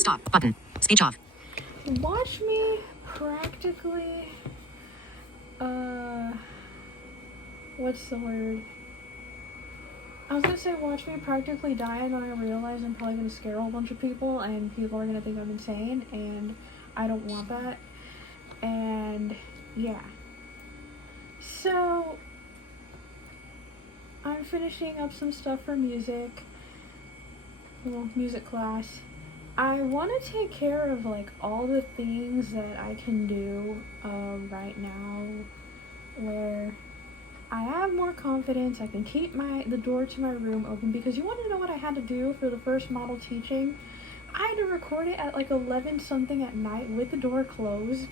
Stop. Button. Speech off. Watch me practically, what's the word? I was gonna say watch me practically die, and then I realize I'm probably gonna scare a whole bunch of people, and people are gonna think I'm insane, and I don't want that. And yeah. So I'm finishing up some stuff for music. Well, music class. I want to take care of like all the things that I can do right now, where I have more confidence. I can keep the door to my room open, because you want to know what I had to do for the first model teaching? I had to record it at like 11 something at night with the door closed,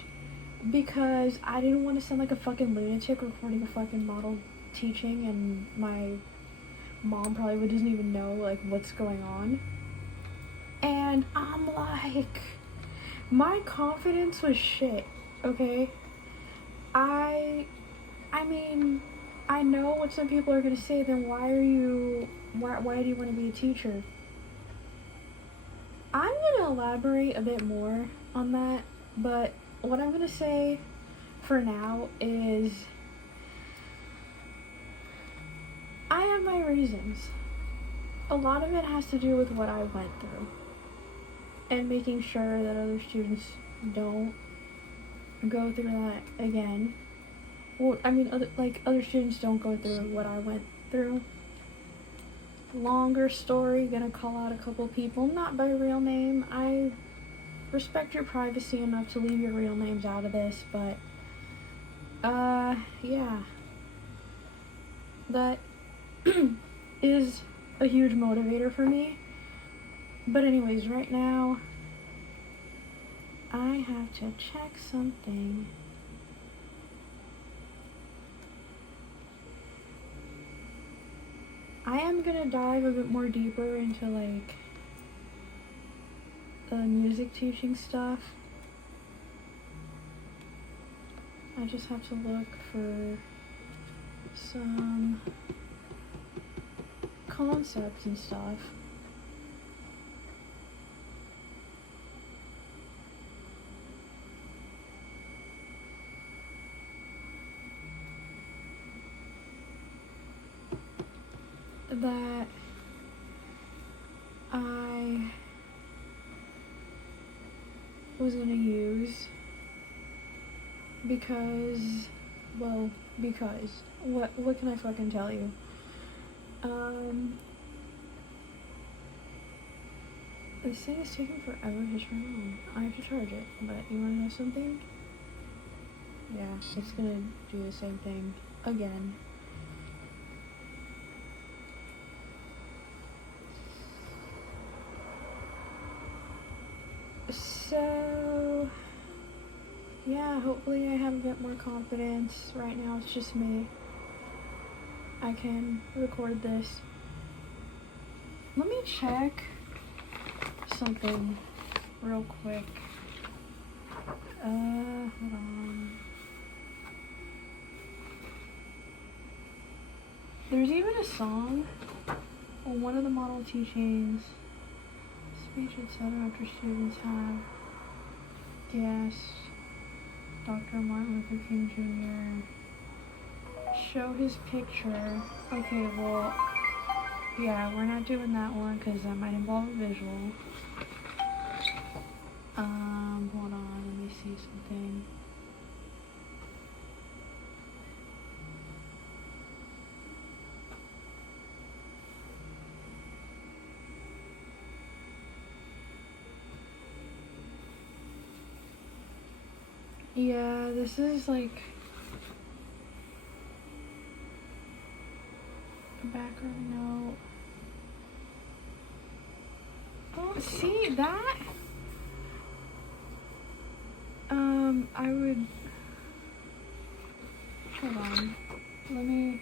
because I didn't want to sound like a fucking lunatic recording a fucking model teaching, and my mom probably doesn't even know like what's going on. And I'm like, my confidence was shit, okay? I mean, I know what some people are gonna say, then why do you want to be a teacher? I'm gonna elaborate a bit more on that, but what I'm gonna say for now is I have my reasons. A lot of it has to do with what I went through, and making sure that other students don't go through that again. Well, I mean, other students don't go through what I went through. Longer story, gonna call out a couple people, not by real name. I respect your privacy enough to leave your real names out of this, but, yeah. That is a huge motivator for me. But anyways, right now, I have to check something. I am gonna dive a bit more deeper into like the music teaching stuff. I just have to look for some concepts and stuff. That I was gonna use because what can I fucking tell you? This thing is taking forever to turn on. I have to charge it, but you wanna know something? Yeah, it's gonna do the same thing again. So, yeah, hopefully I have a bit more confidence. Right now it's just me. I can record this. Let me check something real quick. Hold on. There's even a song on one of the model teachings. Speech, etc. after students have guests. Dr. Martin Luther King Jr. Show his picture. Okay, well, yeah, we're not doing that one because that might involve a visual. Hold on, let me see something. Yeah, this is like a background note. Oh, see that? I would, hold on, let me,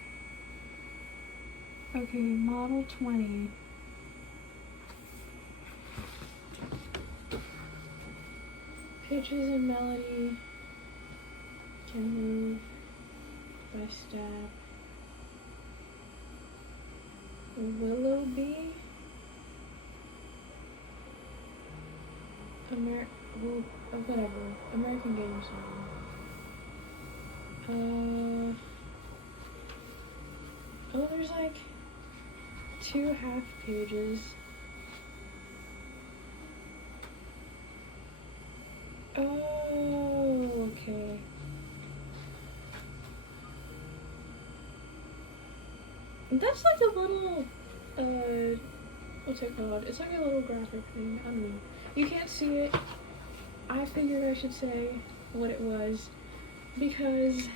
okay, model 20. Pitches and melody can move by step. Willoughby. Whatever. American Game Song. Oh, there's like 2 half pages. Oh, okay. That's like a little, what's it called? It's like a little graphic thing. I don't know. You can't see it. I figured I should say what it was because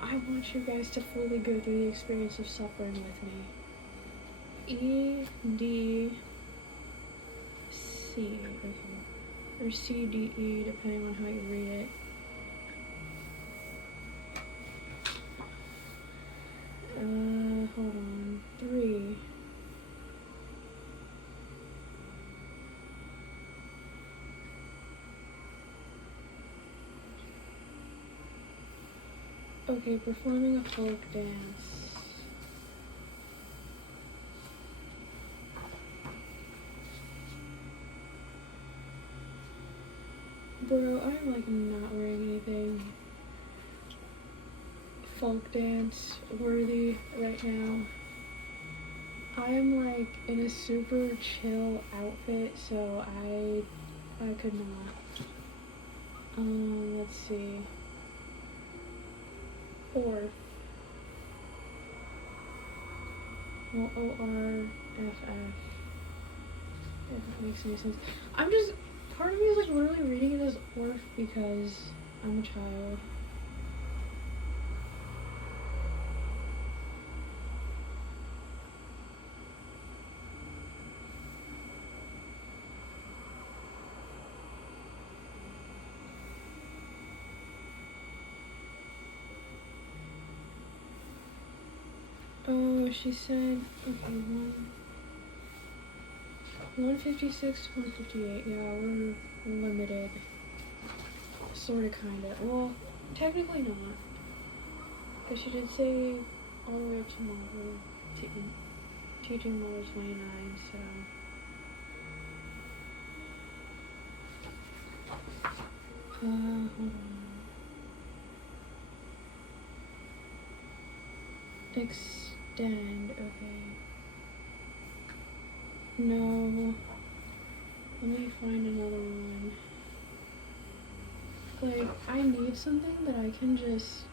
I want you guys to fully go through the experience of suffering with me. EDC, okay. Or CDE, depending on how you read it. Hold on. 3. Okay, performing a folk dance. Bro, I'm like not wearing anything folk dance worthy right now. I am like in a super chill outfit, so I could not. Let's see. Orf. Well, ORFF. If it makes any sense. I'm just, part of me is like literally reading it as Orf because I'm a child. Oh, she said, okay, 156 to 158. Yeah, we're limited. Sorta, kinda. Well, technically not. Because she did say all the way up to model, teaching model 29, so. Hold on. Extend, okay. No. Let me find another one. Like, I need something that I can just...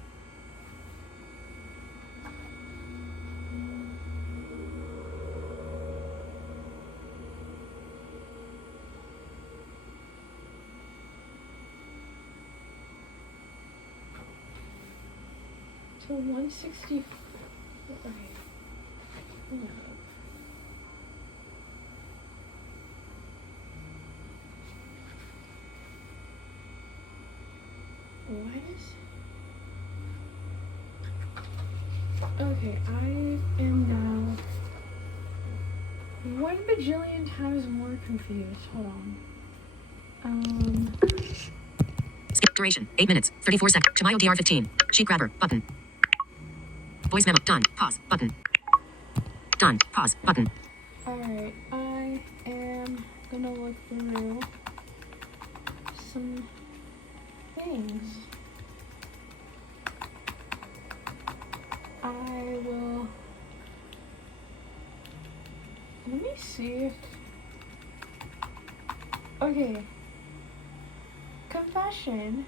So 160... Okay. Hold up. Why does... Okay, I am now 1 bajillion times more confused. Hold on. Skip duration. 8 minutes. 34 seconds. Chamayo DR15. Sheet grabber. Button. Voice memo. Done. Pause. Button. Done. Pause. Button. Alright, I am gonna look through some things. I will... Let me see if... Okay. Confession.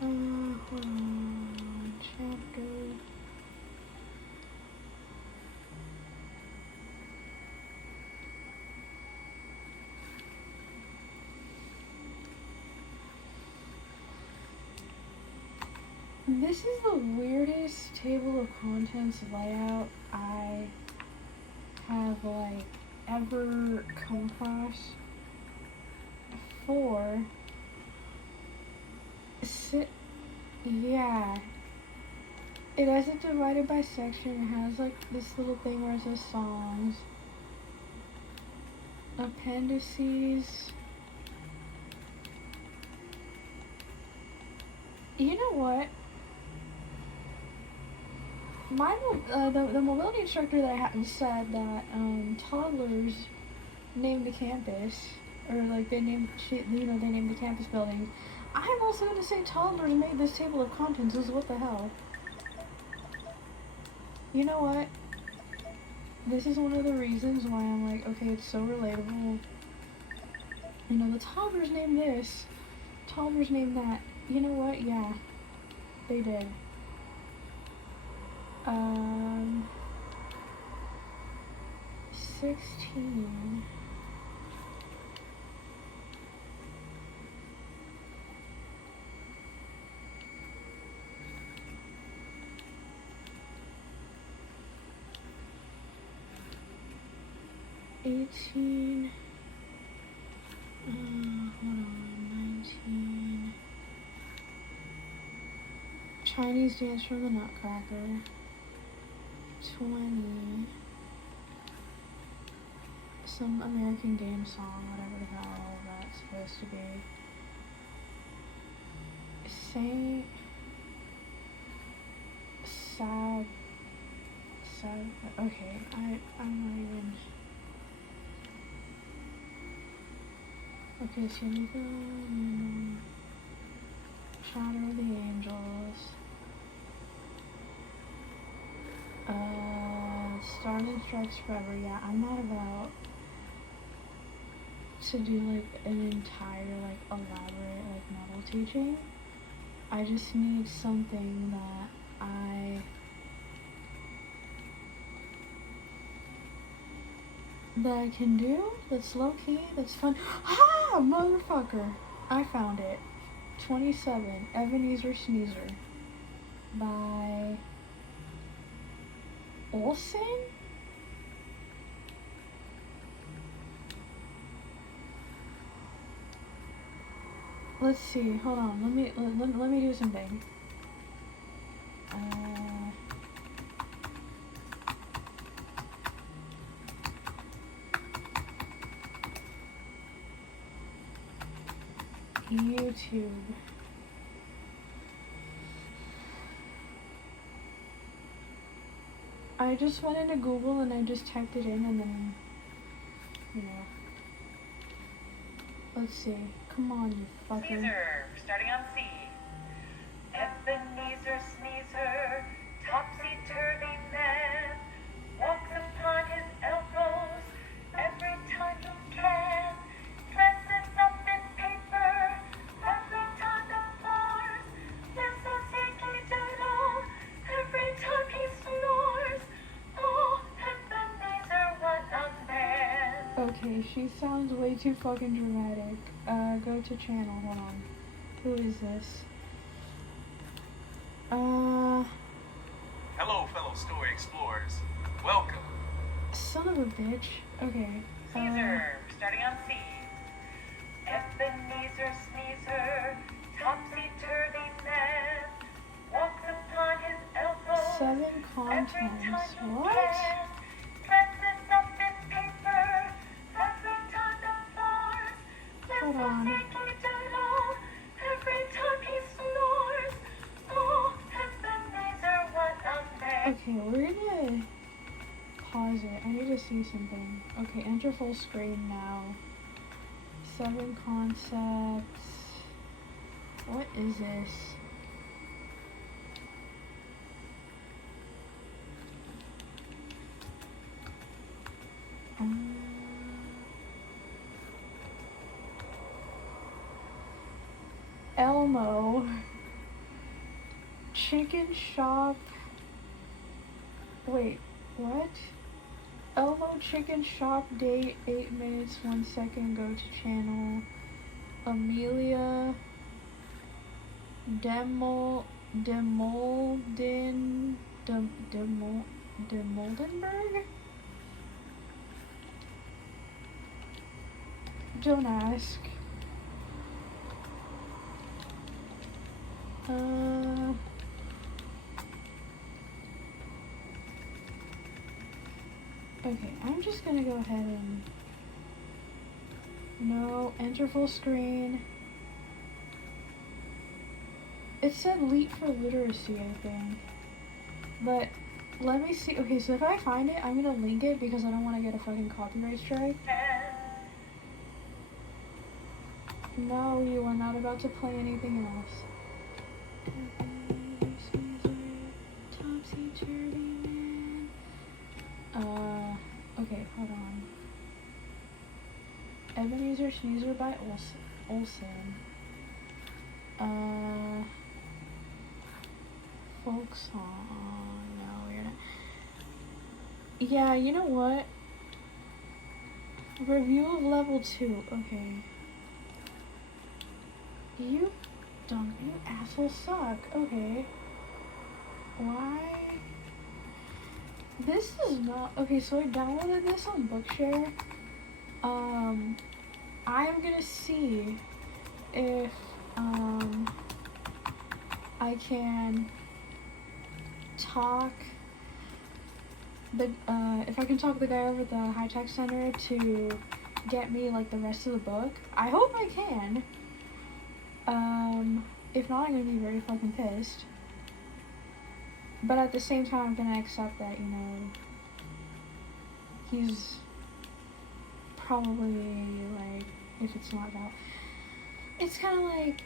Hold on. Chapter. This is the weirdest table of contents layout I have like ever come across. Yeah. It has it divided by section. It has like this little thing where it says songs. Appendices. You know what? The mobility instructor that I had said that toddlers named the campus, or like they named the campus building. I'm also gonna say toddlers made this table of contents. Is what the hell? You know what? This is one of the reasons why I'm like, okay, it's so relatable. You know, the toddlers named this, toddlers named that. You know what? Yeah, they did. 16. Hold on, 19. Chinese dance from the Nutcracker. 20. Some American game song, whatever the hell that's supposed to be. Saint Sad. Okay, I'm not even. Okay, so you go. Shadow of the Angels. Starling Strikes Forever. Yeah, I'm not about to do like an entire like elaborate like model teaching. I just need something that I can do, that's low key, that's fun. Ah, motherfucker! I found it. 27, Ebenezer Sneezer by Olsen? Let's see, hold on, let me do something. YouTube. I just went into Google and I just typed it in and then, you know. Let's see. Come on, you fucker. Caesar, starting on C. Ebenezer Sneezer, topsy-turvy man, walks upon his elbows every time he can, dresses up in paper every time the floors, whistles Yankee Doodle every time he snores. Oh, Ebenezer, what a man. Okay, she sounds way too fucking dramatic. Go to channel, hold on. Who is this? Hello, fellow story explorers. Welcome. Son of a bitch. Okay. Caesar, starting on C. Ebenezer Sneezer, topsy-turvy man, walks upon his elbows 7 every contents. time he What? can, dresses up in paper every time the floors, Hold whistles on. Yankee Doodle every time he snores. Oh, Ebenezer, what a man. Okay, we're gonna pause it. I need to see something. Okay, enter full screen now. 7 concepts. What is this? Elmo. Chicken shop. Wait, what? Elmo chicken shop date 8 minutes 1 second. Go to channel. Amelia Demoldenberg? Don't ask. Okay, I'm just gonna go ahead and No, enter full screen. It said LEAP for literacy, I think. But let me see. Okay, so if I find it, I'm gonna link it because I don't want to get a fucking copyright strike. No, you are not about to play anything else. Topsy-turvy man. Okay, hold on. Ebenezer Sneezer by Olsen. Folk song. No, you're not. Yeah, you know what? Review of level 2. Okay. You asshole suck. Okay. Why? This is not. Okay, so I downloaded this on Bookshare. I'm gonna see if, I can talk if I can talk the guy over at the High Tech Center to get me, like, the rest of the book. I hope I can. If not, I'm gonna be very fucking pissed. But at the same time, I'm gonna accept that, you know, he's probably, like, if it's not about, it's kind of like,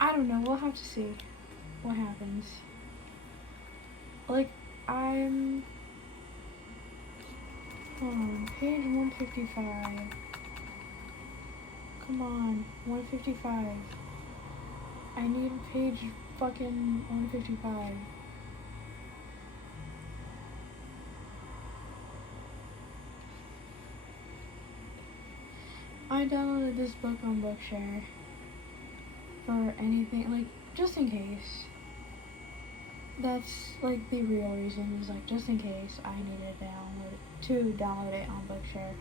I don't know, we'll have to see what happens. Like, hold on, page 155. Come on, 155. I need page fucking 155. I downloaded this book on Bookshare for anything, like, just in case. That's, like, the real reason, is, like, just in case I needed to download it on Bookshare.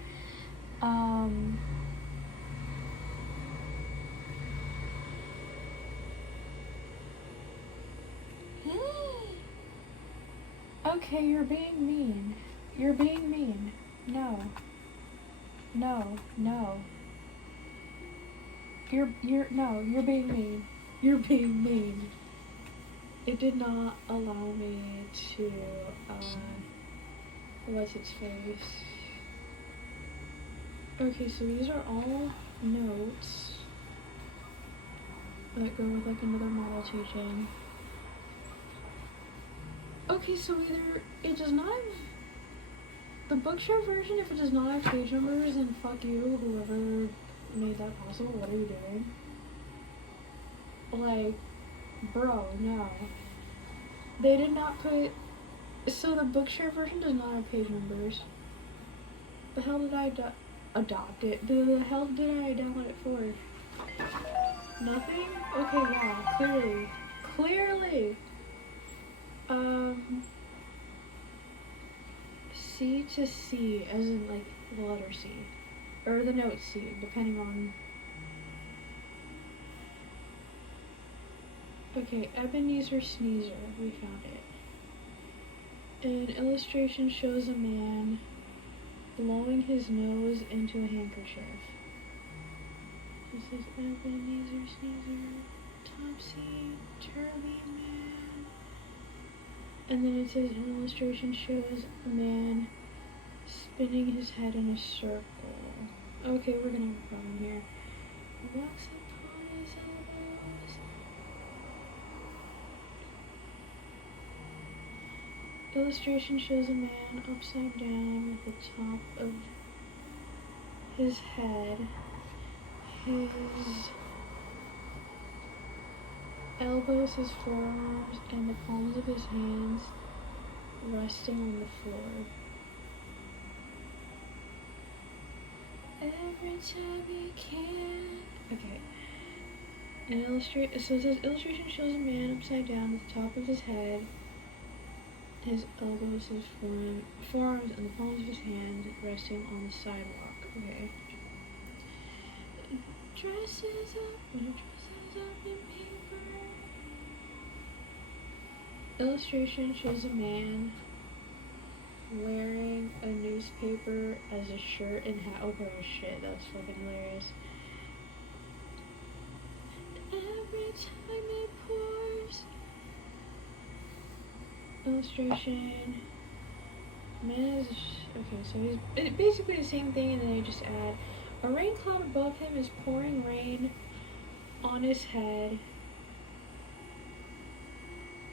Okay, you're being mean. You're being mean. No. No. No. You're being mean. You're being mean. It did not allow me to, what's its face? Okay, so these are all notes that go with, like, another model teaching. Okay, so either it does not have the Bookshare version. If it does not have page numbers, then fuck you, whoever made that possible. What are you doing? Like, bro, no. They did not put. So the Bookshare version does not have page numbers. The hell did I adopt it? The hell did I download it for? Nothing? Okay, yeah, clearly. C to C, as in, like, the letter C. Or the note C, depending on... Okay, Ebenezer Sneezer, we found it. An illustration shows a man blowing his nose into a handkerchief. This is Ebenezer Sneezer, topsy-turvy man. And then it says an illustration shows a man spinning his head in a circle. Okay, we're gonna have a problem here. Walks upon his elbows. Illustration shows a man upside down with the top of his head, his elbows, his forearms, and the palms of his hands resting on the floor. Every time you can. Okay. So it says illustration shows a man upside down at the top of his head, his elbows, his forearms, and the palms of his hands resting on the sidewalk. Okay. Dresses up in paper. Illustration shows a man wearing a newspaper newspaper as a shirt and hat. Oh shit, that's fucking hilarious. Every time it pours. Illustration. Man is okay, so he's basically the same thing, and then they just add a rain cloud above him is pouring rain on his head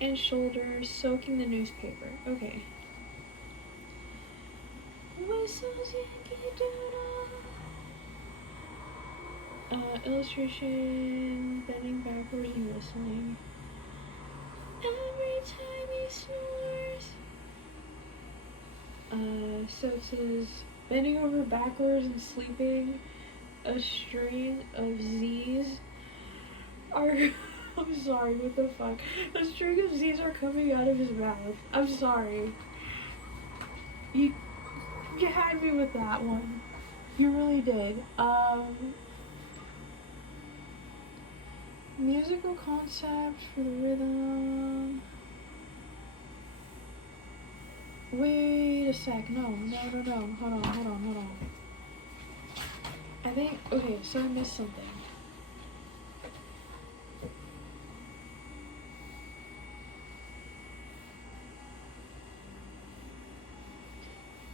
and shoulders, soaking the newspaper. Okay. Whistles Yankee Doodle. Illustration, bending backwards and whistling. Every time he snores. So it says, bending over backwards and sleeping, a string of Z's are... I'm sorry, what the fuck? A string of Z's are coming out of his mouth. I'm sorry. You had me with that one. You really did. Musical concept for the rhythm. Wait a sec. No. Hold on. I think, okay, so I missed something.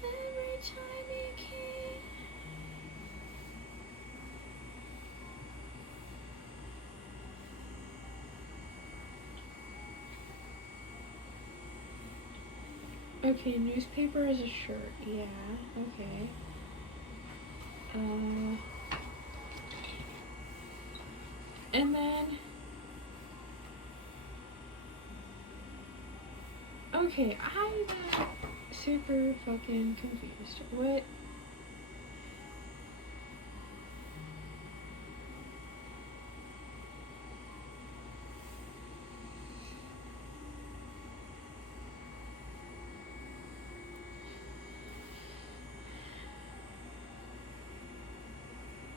Every time he came. Okay, newspaper is a shirt. Yeah, okay. And then... Okay, I'm super fucking confused. What?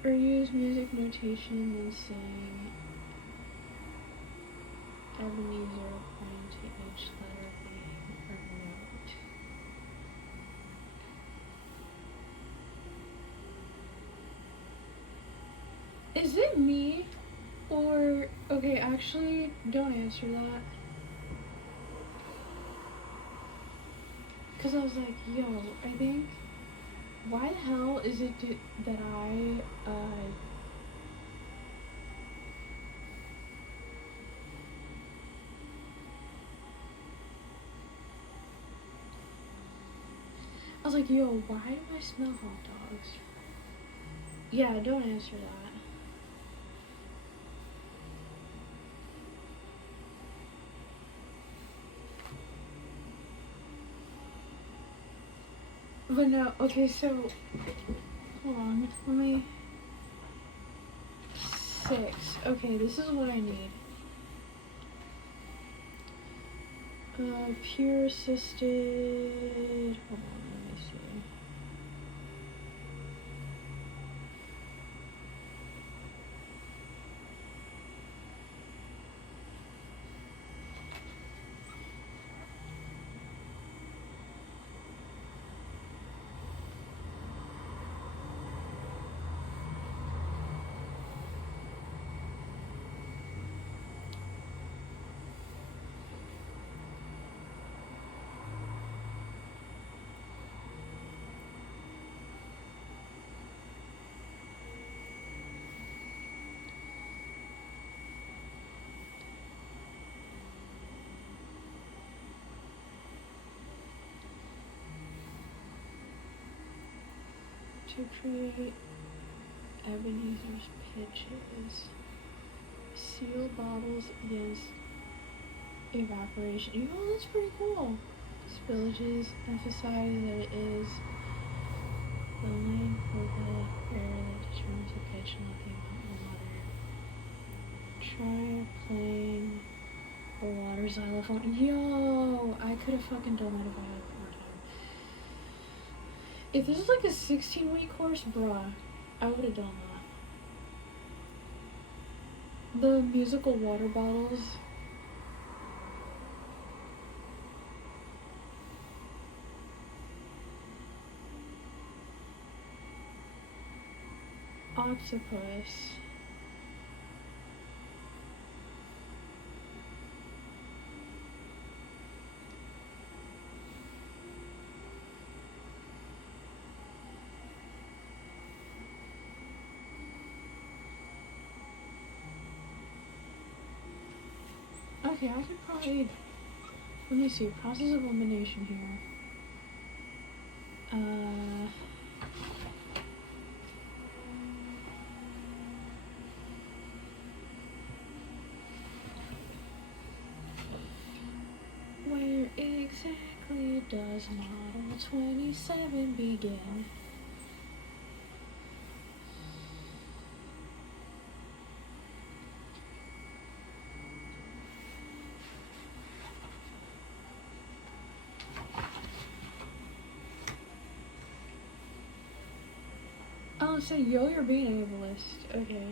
Or use music notation and sing. Ebenezer pointing to each letter being a note. Is it me? Or, okay, actually, don't answer that. Because I was like, yo, I think, why the hell is it that I was like, yo, why do I smell hot dogs? Yeah, don't answer that. But no, okay, so, hold on, let me, 6, okay, this is what I need. Pure assisted, hold on, let me see. To create Ebenezer's pitches, seal bottles against evaporation. You know, that's pretty cool. Spillages emphasize that it is the length of the air that determines the pitch and not the amount of water. Try playing a water xylophone. Yo, I could have fucking done that if I had more time. If this is like a 16-week course, bruh, I would have done that. The musical water bottles. octopus. Okay, I could probably, let me see, process of elimination here. Where exactly does model 27 begin? Oh, so you're being ableist. Okay.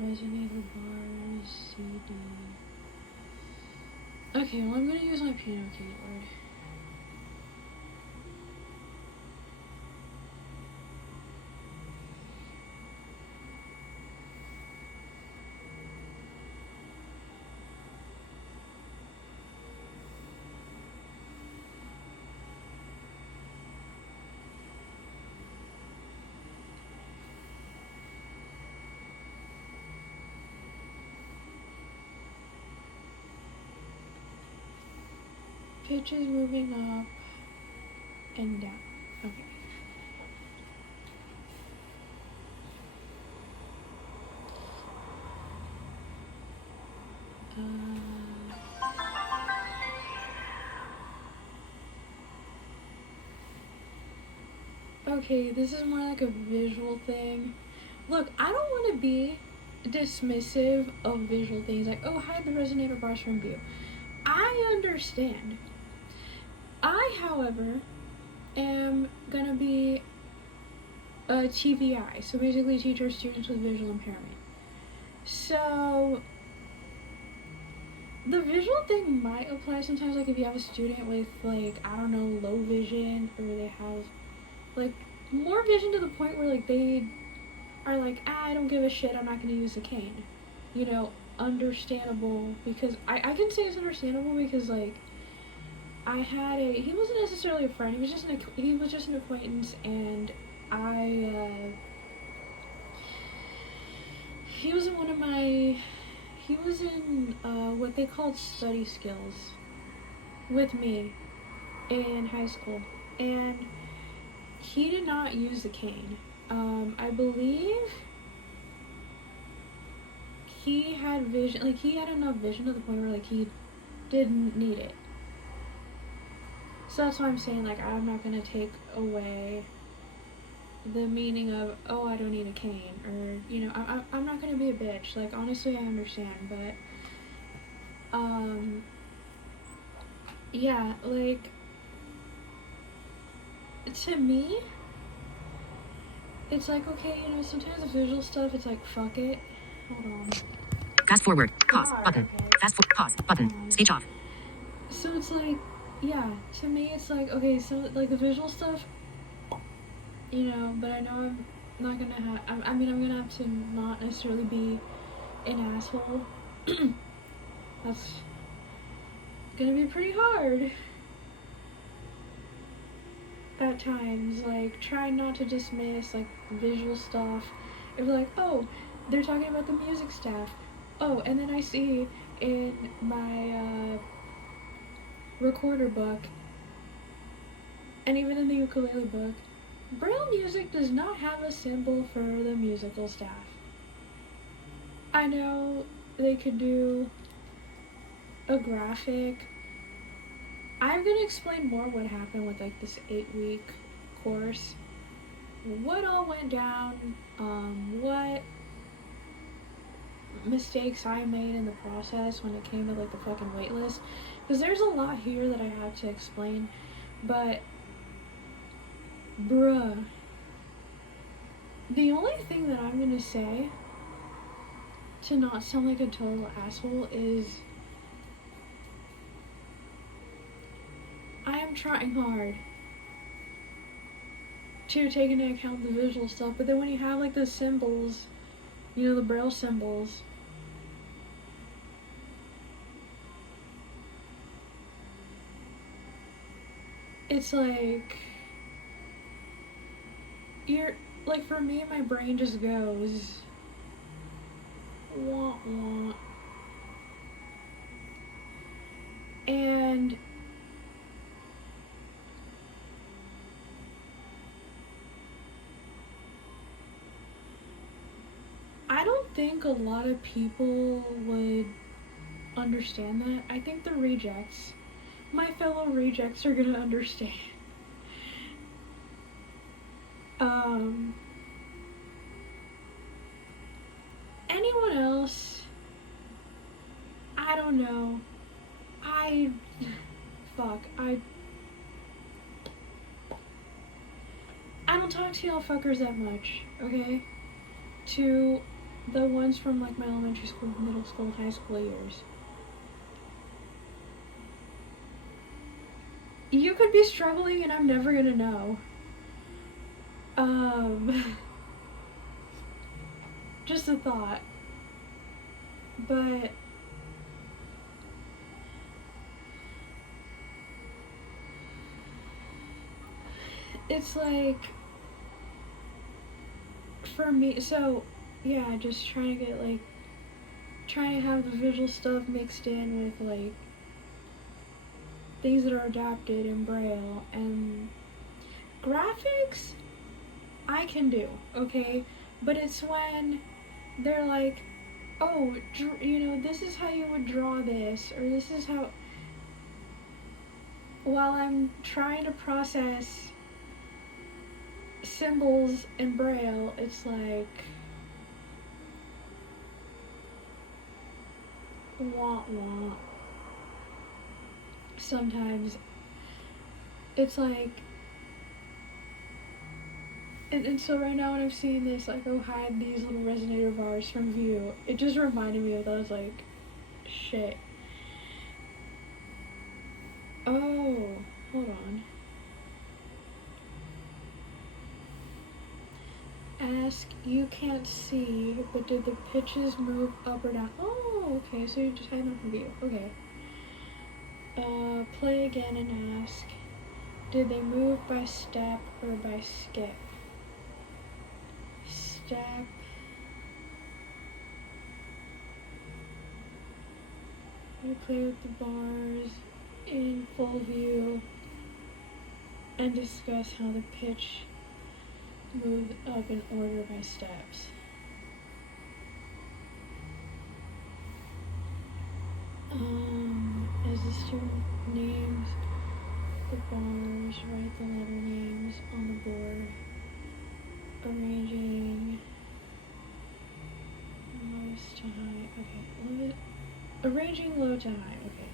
Resonator bars, CD. Okay, well, I'm gonna use my piano keyboard. Pitch is moving up and down. Okay. Okay, this is more like a visual thing. Look, I don't want to be dismissive of visual things like, oh, hide the resonator bars from view. I understand. I, however, am gonna be a TVI, so basically teacher students with visual impairment. So the visual thing might apply sometimes, like if you have a student with, like, I don't know, low vision, or they have like more vision to the point where like they are like, I don't give a shit, I'm not gonna use the cane. You know, understandable, because I can say it's understandable because like I had he wasn't necessarily a friend, he was just an acquaintance, and he was in what they called study skills with me in high school, and he did not use the cane. I believe he had vision, like he had enough vision to the point where like he didn't need it. So that's why I'm saying, like, I'm not gonna take away the meaning of, oh, I don't need a cane, or, you know, I'm not gonna be a bitch. Like, honestly, I understand, but, yeah, like, to me, it's like, okay, you know, sometimes the visual stuff, it's like, fuck it. Hold on. Fast forward. Pause. God, Button. okay. Fast forward. Pause. Button. Speech off. So it's like, yeah, to me, it's like, okay, so like the visual stuff, you know, but I know I'm not gonna have, I mean, I'm gonna have to not necessarily be an asshole. That's gonna be pretty hard at times, like, trying not to dismiss, like, visual stuff. It was like, oh, they're talking about the music staff. Oh, and then I see in my, recorder book, and even in the ukulele book, Braille music does not have a symbol for the musical staff. I know they could do a graphic. I'm gonna explain more what happened with like this 8-week course. What all went down, what mistakes I made in the process when it came to like the fucking waitlist. Because there's a lot here that I have to explain, but bruh, the only thing that I'm gonna say to not sound like a total asshole is I am trying hard to take into account the visual stuff, but then when you have like the symbols, you know, the Braille symbols, it's like, you're, like, for me, my brain just goes, wah wah. And I don't think a lot of people would understand that. I think the rejects, my fellow rejects, are gonna understand. Anyone else? I don't know. I don't talk to y'all fuckers that much, okay? To the ones from like my elementary school, middle school, high school years. You could be struggling and I'm never gonna know. Just a thought. But it's like, for me, so yeah, just trying to get like, trying to have the visual stuff mixed in with like things that are adapted in Braille, and graphics I can do, okay? But it's when they're like, oh, you know, this is how you would draw this, or this is how, while I'm trying to process symbols in Braille, it's like, wah wah. Sometimes it's like, and so right now when I'm seeing this, like, oh, hide these little resonator bars from view, it just reminded me of that. I was like, shit. Oh, hold on. Ask, you can't see, but did the pitches move up or down? Oh, okay, so you just hide them from view. Okay. Play again and ask, did they move by step or by skip? Step. You play with the bars in full view and discuss how the pitch moved up in order by steps. As the student names the bars, write the letter names on the board, arranging lowest to high. Okay, arranging low to high. Okay.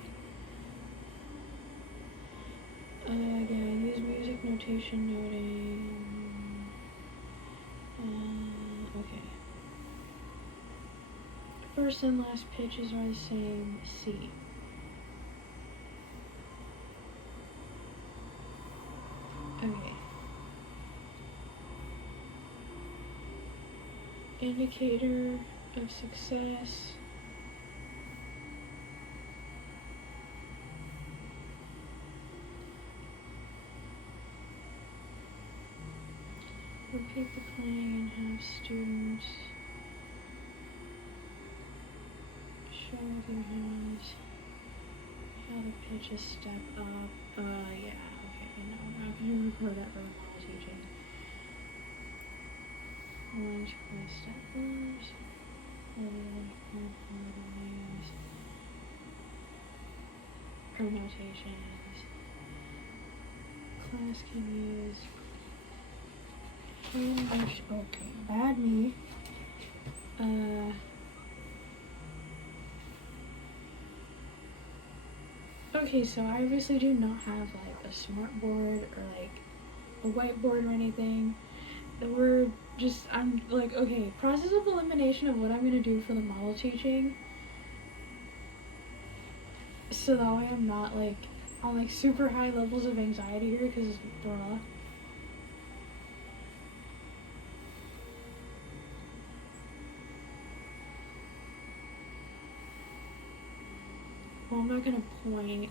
Again, use music notation notation noting. Okay. First and last pitches are the same C. Okay. Indicator of success. Repeat the playing and have students show with your hands how the pitches step up. Yeah, okay, no, I'm not gonna record that for the model teaching. Launch by steppers. Or notations. Class can use. Okay, bad me. Okay, so I obviously do not have like a smart board or like a whiteboard or anything. I'm like, okay, process of elimination of what I'm gonna do for the model teaching. So that way I'm not like on like super high levels of anxiety here, because bruh. Well, I'm not gonna point.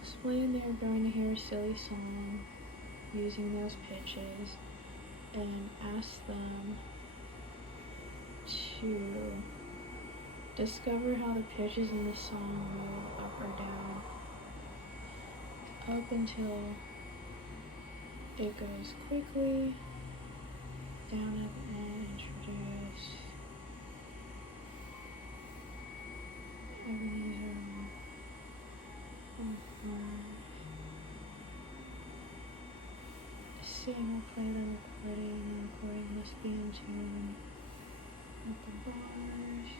Explain they're going to hear a silly song using those pitches and ask them to discover how the pitches in the song move up or down up until it goes quickly down at the end. Introduce Ebenezer. Sing or play the recording. The recording must be in tune with the bars.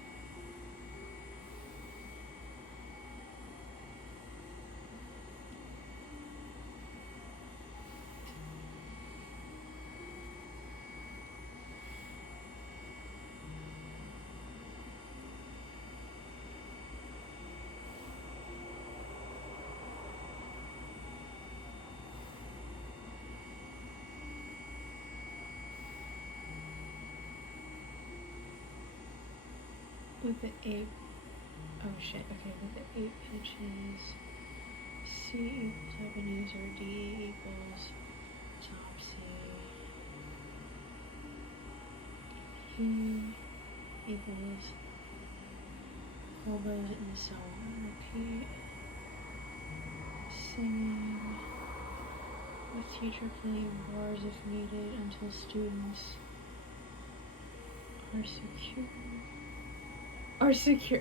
With the 8, oh shit, okay, with the 8 pitches, C equals Ebenezer, D equals top C, E equals elbows and so on. Repeat. Singing with teacher playing bars if needed until students are secure.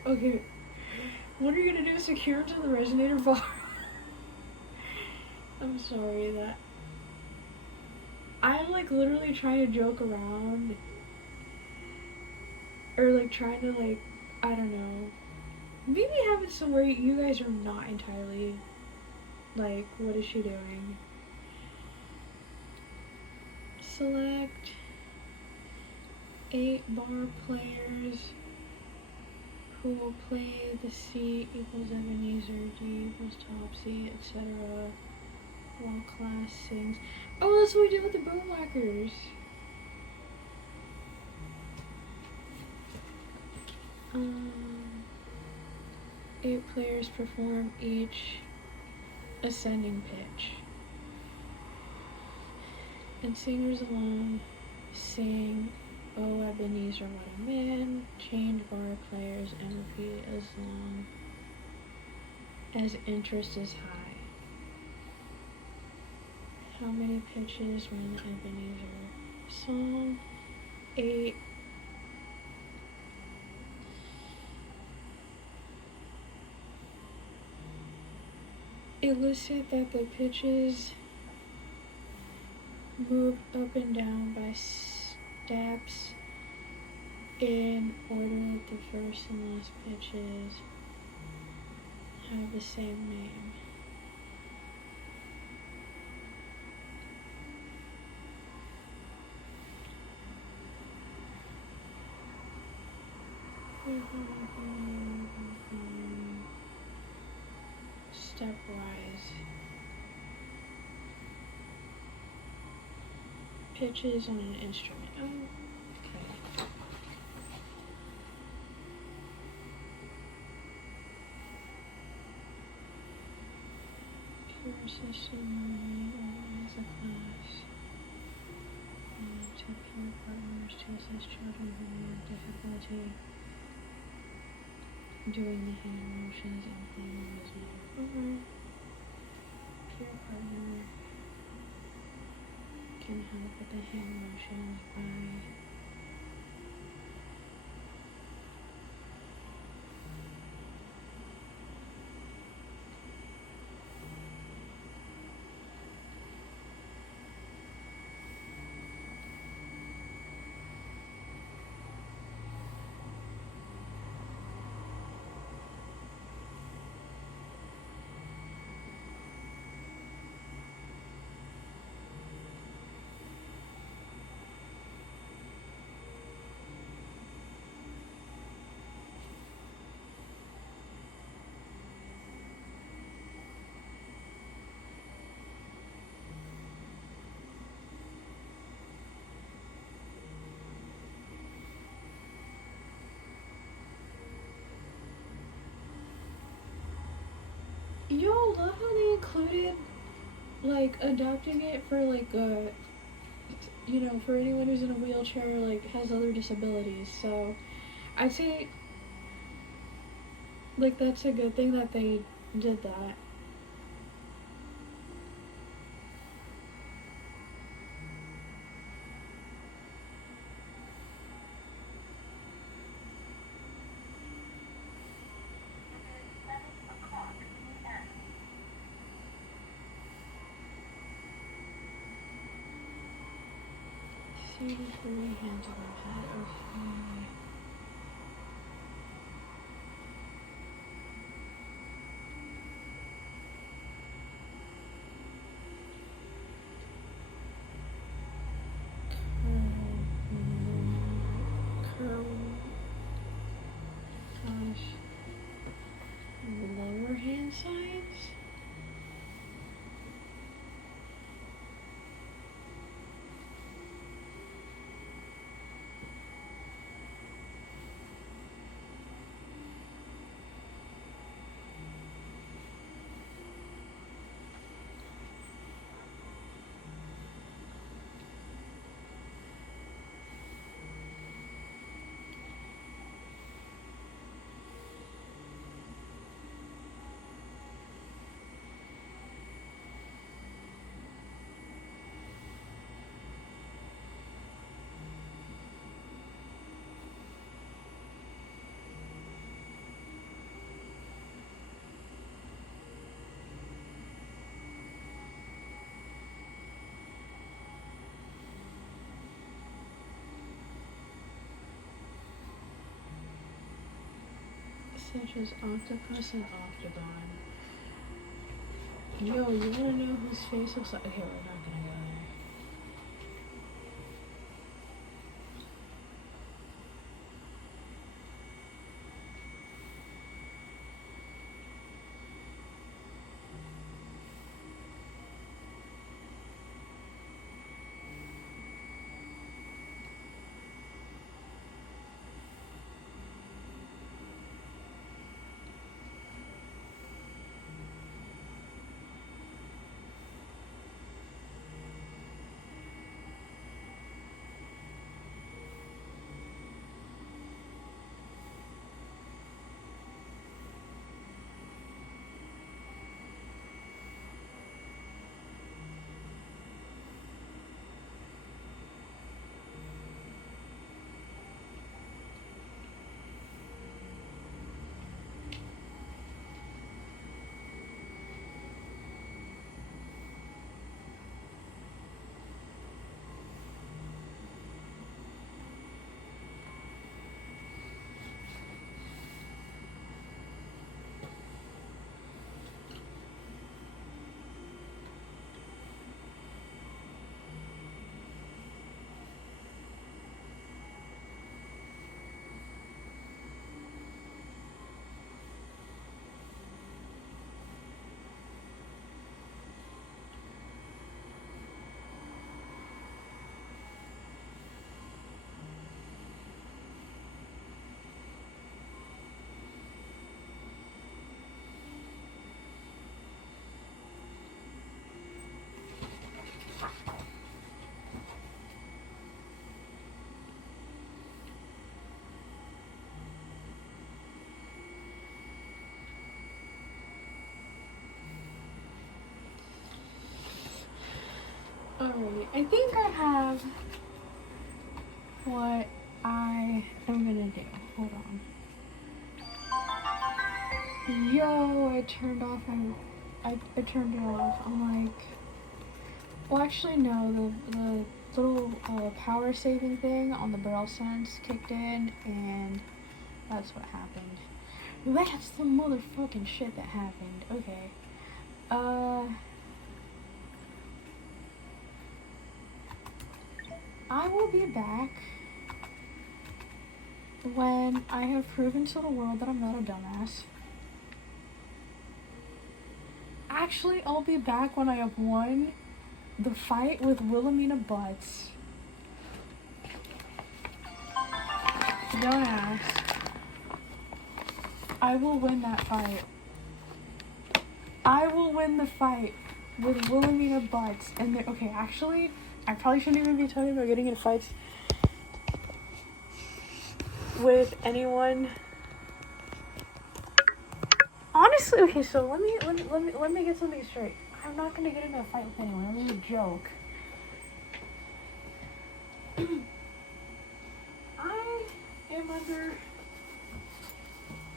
Okay. What are you gonna do? Secure to the resonator bar? I'm sorry that. I'm like literally trying to joke around. Or like trying to like, I don't know. Maybe have it somewhere you guys are not entirely like, what is she doing? Select 8 bar players who will play the C equals Ebenezer, D equals top C, etc. while class sings. Oh, that's what we did with the boomwhackers. 8 players perform each ascending pitch. And singers alone sing Oh Ebenezer, what a man, change bar players and repeat as long as interest is high. How many pitches were in the Ebenezer song? 8. Elicit that the pitches move up and down by steps in order that the first and last pitches have the same name. stepwise. Pitches on an instrument. Oh, okay. Pure system learning organize a class. To peer partners to assist children who have difficulty doing the hand motions and playing with music. Peer partner can help with the hand motions by Yo, love how they included like adopting it for like for anyone who's in a wheelchair or like has other disabilities. So I'd say like that's a good thing that they did that. See the three hands on the head. Okay. Gosh. Lower hand sides? Such as octopus and octagon. Yo, you wanna know whose face looks like? Okay, we're not gonna go there. I think I have what I am gonna do. Hold on. Yo, I turned off I turned it off. I'm like, well, actually no, the little power saving thing on the Braille Sense kicked in, and that's what happened. That's the motherfucking shit that happened. Okay. I will be back when I have proven to the world that I'm not a dumbass. Actually, I'll be back when I have won the fight with Wilhelmina Butts. Don't ask. I will win that fight. I will win the fight with Wilhelmina Butts. And okay, actually, I probably shouldn't even be talking about getting in fights with anyone. Honestly, okay, so let me get something straight. I'm not gonna get into a fight with anyone. It was a joke. I am under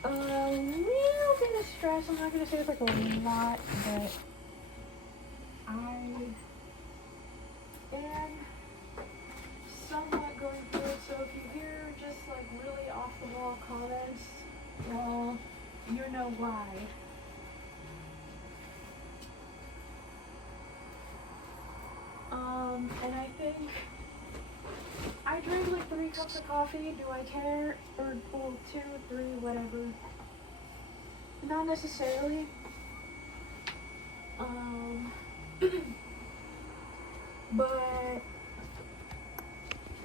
a little bit of stress. I'm not gonna say it's like a lot, but I am somewhat going through it. So if you hear just like really off the wall comments, well, you know why. And I think I drink like 3 cups of coffee. Do I care? Or, well, 2, 3, whatever. Not necessarily. But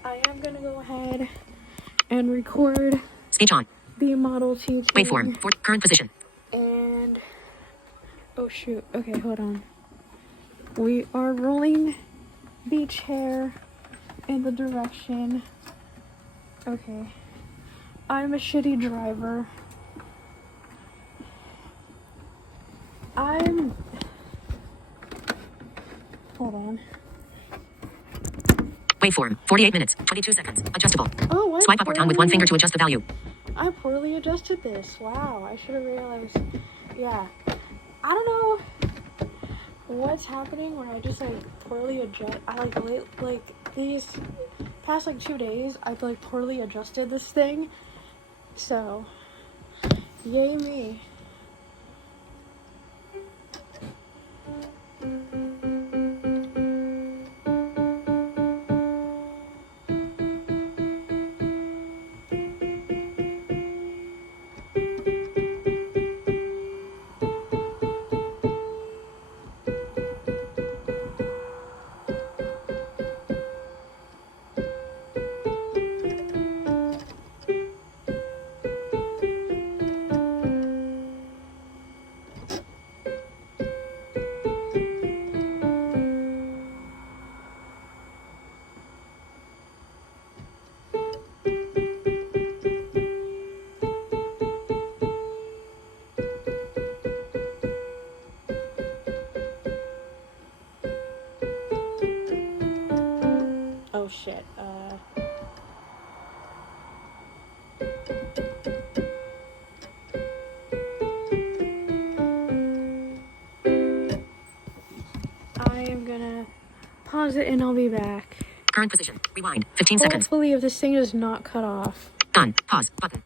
I am gonna go ahead and record Speech on. the Model T. Waveform. For current position. And oh shoot. Okay, hold on. We are rolling the chair in the direction. Okay. I'm a shitty driver. Hold on. Waveform. 48 minutes. 22 seconds. Adjustable. Oh, Swipe up or down with one finger to adjust the value. I poorly adjusted this. Wow, I should have realized. Yeah. I don't know what's happening where I just like poorly adjust. I like these past like 2 days, I've like poorly adjusted this thing. So, yay me. Oh shit, I am gonna pause it and I'll be back. Current position. Rewind. 15 seconds. Hopefully if this thing is not cut off. Done. Pause. Button.